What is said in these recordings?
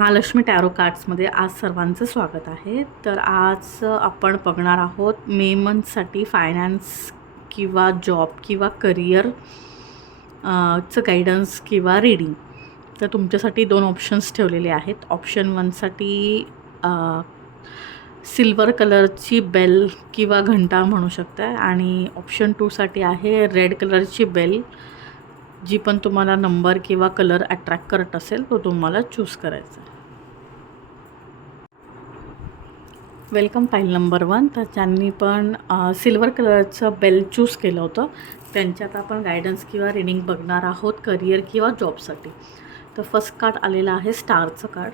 Mahalakshmi tarot कार्ड्समध्ये आज सर्वांचं स्वागत आहे. तर आज आपण बघणार आहोत मे मंथसाठी फायनान्स किंवा जॉब किंवा करिअर चं गायडन्स किंवा रीडिंग. तर तुमच्यासाठी 2 ऑप्शन्स ठेवलेले आहेत. ऑप्शन 1साठी सिल्वर कलरची बेल किंवा घंटा म्हणू शकता आणि ऑप्शन 2साठी आहे रेड कलरची बेल. जी पण तुम्हाला नंबर किंवा कलर अट्रॅक्ट करत असेल तो तुम्हाला चूज करायचा. Welcome file number 1. तर ज्यांनी पण सिल्वर कलरचं बेल चूज केलं होतं त्यांच्यात आपण गायडन्स किंवा रीडिंग बघणार आहोत करिअर किंवा जॉबसाठी. तर फर्स्ट कार्ड आलेलं आहे स्टारचं कार्ड.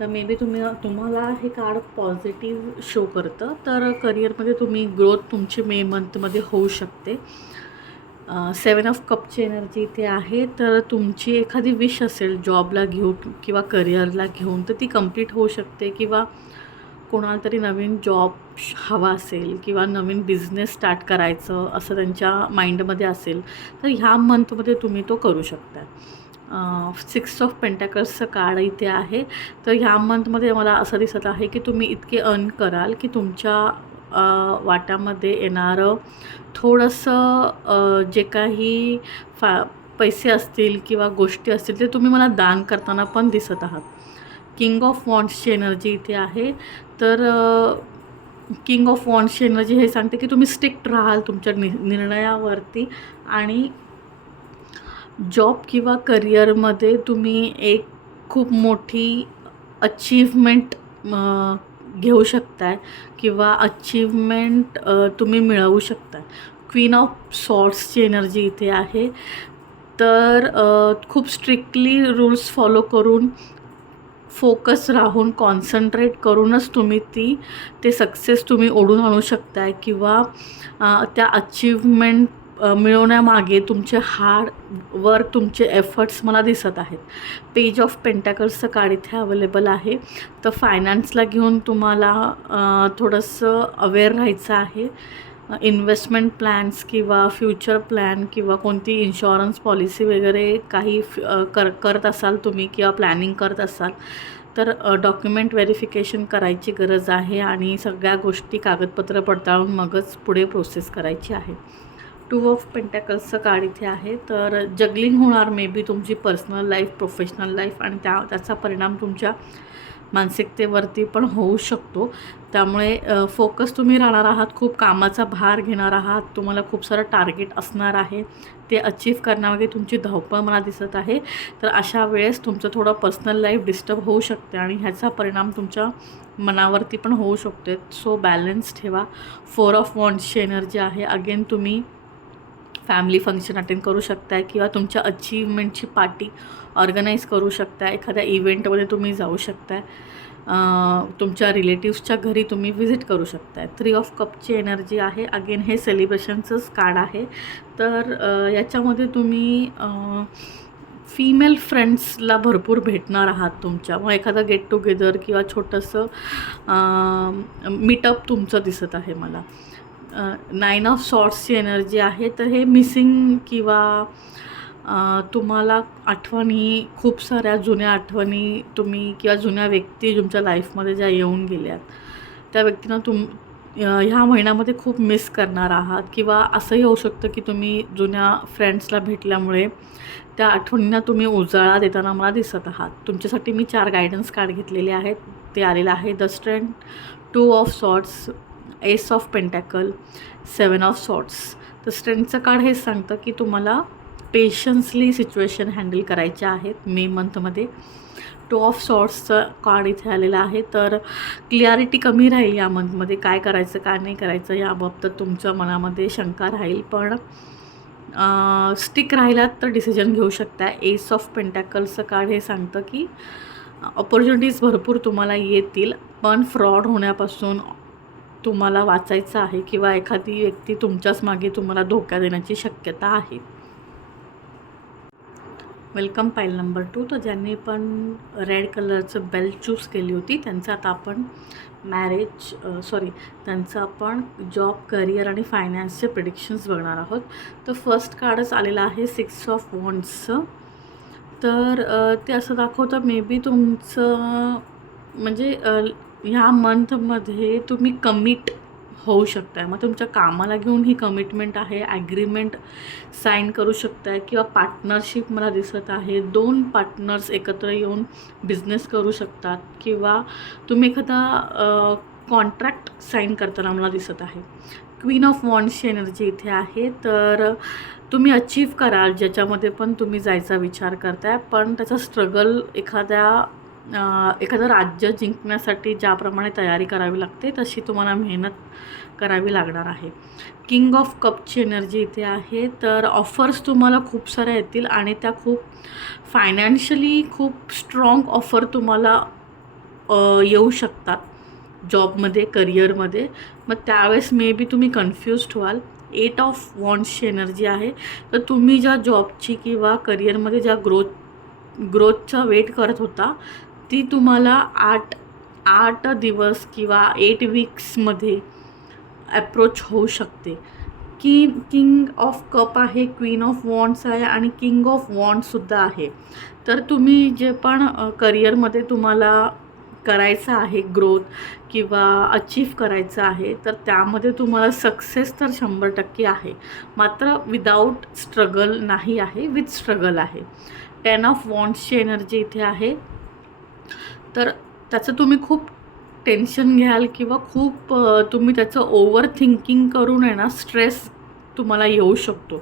तर मे बी तुम्हाला हे कार्ड पॉझिटिव्ह शो करतं. तर करिअरमध्ये तुम्ही ग्रोथ तुमची मे मंथमध्ये होऊ शकते. 7 ऑफ कपची एनर्जी इथे आहे. तर तुमची एखादी विश असेल जॉबला घेऊन किंवा करिअरला घेऊन तर ती कंप्लीट होऊ शकते, किंवा कोणाला तरी नवीन जॉब हवा असेल किंवा नवीन बिझनेस स्टार्ट करायचं असं त्यांच्या माइंडमध्ये असेल तर ह्या मंथमध्ये तुम्ही तो करू शकता. 6 ऑफ पेंटॅकल्सचं कार्ड इथे आहे. तर ह्या मंथमध्ये मला असं दिसत आहे की तुम्ही इतके अर्न कराल की तुमच्या वाट्यामध्ये येणारं थोडंसं जे काही पैसे असतील किंवा गोष्टी असतील ते तुम्ही मला दान करताना पण दिसत आहात. किंग ऑफ वॉन्ड्सची एनर्जी इथे आहे. तर किंग ऑफ वॉन्ड्सची एनर्जी हे सांगते की तुम्ही स्ट्रिक्ट राहाल तुमच्या निर्णयावरती आणि जॉब किंवा करिअरमध्ये तुम्ही एक खूप मोठी अचीवमेंट घेऊ शकताय किंवा अचीवमेंट तुम्ही मिळवू शकताय. क्वीन ऑफ सॉर्ड्सची एनर्जी इथे आहे. तर खूप स्ट्रिक्टली रूल्स फॉलो करून फोकस राहून कॉन्सन्ट्रेट करूनच तुम्ही ते सक्सेस तुम्ही ओढून आणू शकताय किंवा त्या अचीवमेंट मिळवण्यामागे तुमचे हार्ड वर्क तुमचे एफर्ट्स मला दिसत आहेत. पेज ऑफ पेंटॅकल्सचं कार्ड इथे अवेलेबल आहे. तर फायनान्सला घेऊन तुम्हाला थोडंसं अवेअर राहायचं आहे. इन्व्हेस्टमेंट प्लॅन्स किंवा फ्युचर प्लॅन किंवा कोणती इन्शुरन्स पॉलिसी वगैरे काही करत असाल तुम्ही किंवा प्लॅनिंग करत असाल तर डॉक्युमेंट व्हेरिफिकेशन करायची गरज आहे आणि सगळ्या गोष्टी कागदपत्र पडताळून मगच पुढे प्रोसेस करायची आहे. 2 ऑफ पेंटॅकल्सचं कार्ड इथे आहे. तर जगलिंग होणार मे बी तुमची पर्सनल लाईफ प्रोफेशनल लाईफ आणि त्याचा परिणाम तुमच्या मानसिकतेवरती पण होऊ शकतो. त्यामुळे फोकस तुम्ही राहणार आहात, खूप कामाचा भार घेणार आहात, तुम्हाला खूप सारं टार्गेट असणार आहे, ते अचीव करण्यामागे तुमची धावपळ मला दिसत आहे. तर अशा वेळेस तुमचं थोडं पर्सनल लाईफ डिस्टर्ब होऊ शकते आणि ह्याचा परिणाम तुमच्या मनावरती पण होऊ शकते. सो बॅलन्स ठेवा. 4 ऑफ वॉन्ड्सची एनर्जी आहे. अगेन तुम्ही फॅमिली फंक्शन अटेंड करू शकताय किंवा तुमच्या अचीवमेंटची पार्टी ऑर्गनाईज करू शकता. एखाद्या इव्हेंटमध्ये तुम्ही जाऊ शकताय. तुमच्या रिलेटिव्सच्या घरी तुम्ही व्हिजिट करू शकताय. 3 ऑफ कपची एनर्जी आहे. अगेन हे सेलिब्रेशनचंच कार्ड आहे. तर याच्यामध्ये तुम्ही फिमेल फ्रेंड्सला भरपूर भेटणार आहात तुमच्या. मग एखादं गेट टुगेदर किंवा छोटंसं मीटअप तुमचं दिसत आहे मला. 9 ऑफ सॉर्ड्सची एनर्जी आहे. तर हे मिसिंग किंवा तुम्हाला आठवणी, खूप साऱ्या जुन्या आठवणी तुम्ही किंवा जुन्या व्यक्ती तुमच्या लाईफमध्ये ज्या येऊन गेल्यात त्या व्यक्तींना ह्या महिन्यामध्ये खूप मिस करणार आहात. किंवा असंही होऊ शकतं की तुम्ही जुन्या फ्रेंड्सला भेटल्यामुळे त्या आठवणींना तुम्ही उजाळा देताना मला दिसत आहात. तुमच्यासाठी मी 4 गायडन्स कार्ड घेतलेले आहेत. ते आलेलं आहे the strength, 2 of swords, S of pentacle, 7 of swords. तर स्ट्रेंथचं कार्ड हेच सांगतं की तुम्हाला पेशन्सली सिच्युएशन हँडल करायच्या आहेत मे मंथमध्ये. 2 ऑफ सॉर्ड्सचं कार्ड इथे आलेलं आहे. तर क्लिअरिटी कमी राहील या मंथमध्ये. काय करायचं काय नाही करायचं याबाबत तुमच्या मनामध्ये शंका राहील, पण स्टिक राहिलात तर डिसिजन घेऊ शकता. एस ऑफ पेंटॅकल्सचं कार्ड हे सांगतं की ऑपॉर्च्युनिटीज भरपूर तुम्हाला येतील, पण फ्रॉड होण्यापासून तुम्हाला वाचायचं आहे किंवा एखादी व्यक्ती तुमच्याच मागे तुम्हाला धोका देण्याची शक्यता आहे. Welcome file number 2. तर ज्यांनी पण रेड कलरचं बेल चूज केली होती त्यांचं आता आपण त्यांचं आपण जॉब, करिअर आणि फायनान्सचे प्रिडिक्शन्स बघणार आहोत. तर फर्स्ट कार्डच आलेलं आहे 6 ऑफ वॉन्ड्सचं. तर ते असं दाखवतं मे बी तुमचं म्हणजे ह्या मंथमध्ये तुम्ही कमिट होऊ शकताय. मग तुमच्या कामाला घेऊन ही कमिटमेंट आहे, ॲग्रीमेंट साइन करू शकताय किंवा पार्टनरशिप मला दिसत आहे. 2 पार्टनर्स एकत्र येऊन बिझनेस करू शकतात किंवा तुम्ही एखादा कॉन्ट्रॅक्ट साइन करताना मला दिसत आहे. क्वीन ऑफ वॉन्ड्सची एनर्जी इथे आहे. तर तुम्ही अचीव कराल ज्याच्यामध्ये पण तुम्ही जायचा विचार करताय, पण त्याचा स्ट्रगल एखादं राज्य जिंकण्यासाठी ज्याप्रमाणे तयारी करावी लागते तशी तुम्हाला मेहनत करावी लागणार आहे. किंग ऑफ कपची एनर्जी इथे आहे. तर ऑफर्स तुम्हाला खूप साऱ्या येतील आणि त्या खूप फायनान्शियली खूप स्ट्रॉंग ऑफर तुम्हाला येऊ शकतात जॉबमध्ये, करिअरमध्ये. मग त्यावेळेस मे बी तुम्ही कन्फ्युज्ड व्हाल. 8 ऑफ वॉन्ड्सची एनर्जी आहे. तर तुम्ही ज्या जॉबची किंवा करिअरमध्ये ज्या ग्रोथचा वेट करत होता ती तुम्हाला 8 दिवस किंवा 8 वीक्समध्ये ॲप्रोच होऊ शकते. किंग ऑफ कप आहे, क्वीन ऑफ वॉन्ड्स आहे आणि किंग ऑफ वॉन्ड्ससुद्धा आहे. तर तुम्ही जे पण करिअरमध्ये तुम्हाला करायचं आहे ग्रोथ किंवा अचीव करायचं आहे, तर त्यामध्ये तुम्हाला सक्सेस तर 100% आहे, मात्र विदाऊट स्ट्रगल नाही आहे, विथ स्ट्रगल आहे. 10 ऑफ वॉन्ड्सची एनर्जी इथे आहे. तर त्याचं तुम्ही खूप टेन्शन घ्याल किंवा खूप तुम्ही त्याचं ओव्हर थिंकिंग करून आहे ना स्ट्रेस तुम्हाला येऊ शकतो.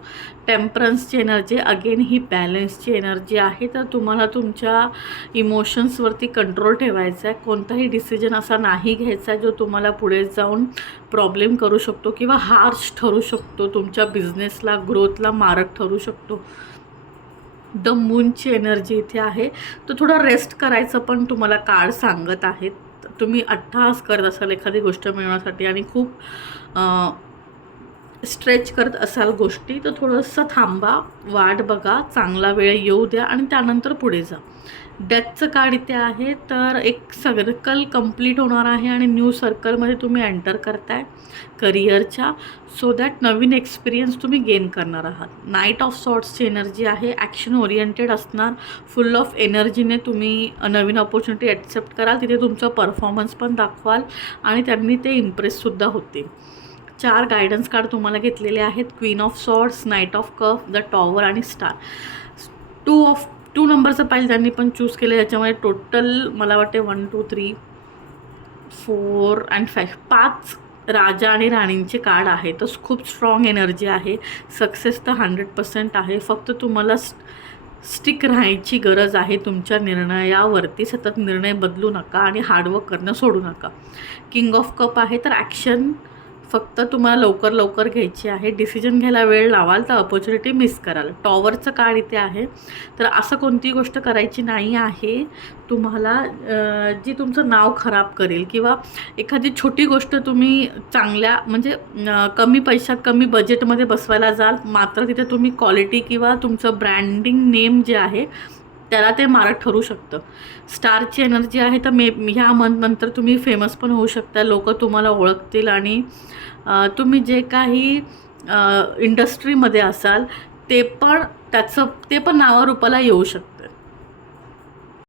टेम्परन्सची एनर्जी अगेन ही बॅलन्सची एनर्जी आहे. तर तुम्हाला तुमच्या इमोशन्सवरती कंट्रोल ठेवायचा आहे. कोणताही डिसिजन असा नाही घ्यायचा जो तुम्हाला पुढे जाऊन प्रॉब्लेम करू शकतो किंवा हार्श ठरू शकतो, तुमच्या बिझनेसला ग्रोथला मारक ठरू शकतो. द मूनची एनर्जी इथे आहे. तर थोडं रेस्ट करायचं पण तुम्हाला कार्ड सांगत आहेत. तुम्ही अट्टहास करत असाल एखादी गोष्ट मिळवण्यासाठी आणि खूप स्ट्रेच करत असाल गोष्टी, तर थोडंसं थांबा, वाट बघा, चांगला वेळ येऊ द्या आणि त्यानंतर पुढे जा. डेथचं कार्ड इथे आहे. तर एक सर्कल कंप्लीट होणार आहे आणि न्यू सर्कलमध्ये तुम्ही एंटर करताय करिअरच्या, सो दॅट नवीन एक्सपिरियन्स तुम्ही गेन करणार आहात. नाईट ऑफ सॉर्ट्सची एनर्जी आहे. ॲक्शन ओरिएंटेड असणार, फुल ऑफ एनर्जीने तुम्ही नवीन ऑपॉर्च्युनिटी ॲक्सेप्ट कराल, तिथे तुमचा परफॉर्मन्स पण दाखवाल आणि त्यांनी ते इम्प्रेससुद्धा होते. 4 गायडन्स कार्ड तुम्हाला घेतलेले आहेत. Queen of swords, night of cup, the tower आणि स्टार. 2 नंबरचं पाहिजे त्यांनी पण चूज केलं. याच्यामध्ये टोटल मला वाटते 1 2 3 4 and 5 5 राजा आणि राणींचे कार्ड आहे. तर खूप स्ट्रॉंग एनर्जी आहे. सक्सेस तर 100% आहे. फक्त तुम्हाला स्टिक राहायची गरज आहे तुमच्या निर्णयावरती. सतत निर्णय बदलू नका आणि हार्डवर्क करणं सोडू नका. किंग ऑफ कप आहे. तर ॲक्शन फक्त तुम्हाला लवकर घ्यायची आहे. डिसिजन घ्यायला वेळ लावाल तर अपॉर्च्युनिटी मिस कराल. टॉवरचं कार्ड इथे आहे. तर असं कोणतीही गोष्ट करायची नाही आहे तुम्हाला जी तुमचं नाव खराब करेल किंवा एखादी छोटी गोष्ट तुम्ही चांगल्या म्हणजे कमी पैशात कमी बजेटमध्ये बसवायला जाल, मात्र तिथे तुम्ही क्वालिटी किंवा तुमचं ब्रँडिंग नेम जे आहे त्याला ते मारक ठरू शकतं. स्टारची एनर्जी आहे. तर ह्या मंथनंतर तुम्ही फेमस पण होऊ शकता. लोक तुम्हाला ओळखतील आणि तुम्ही जे काही इंडस्ट्रीमध्ये असाल ते पण नावारूपाला येऊ शकतं.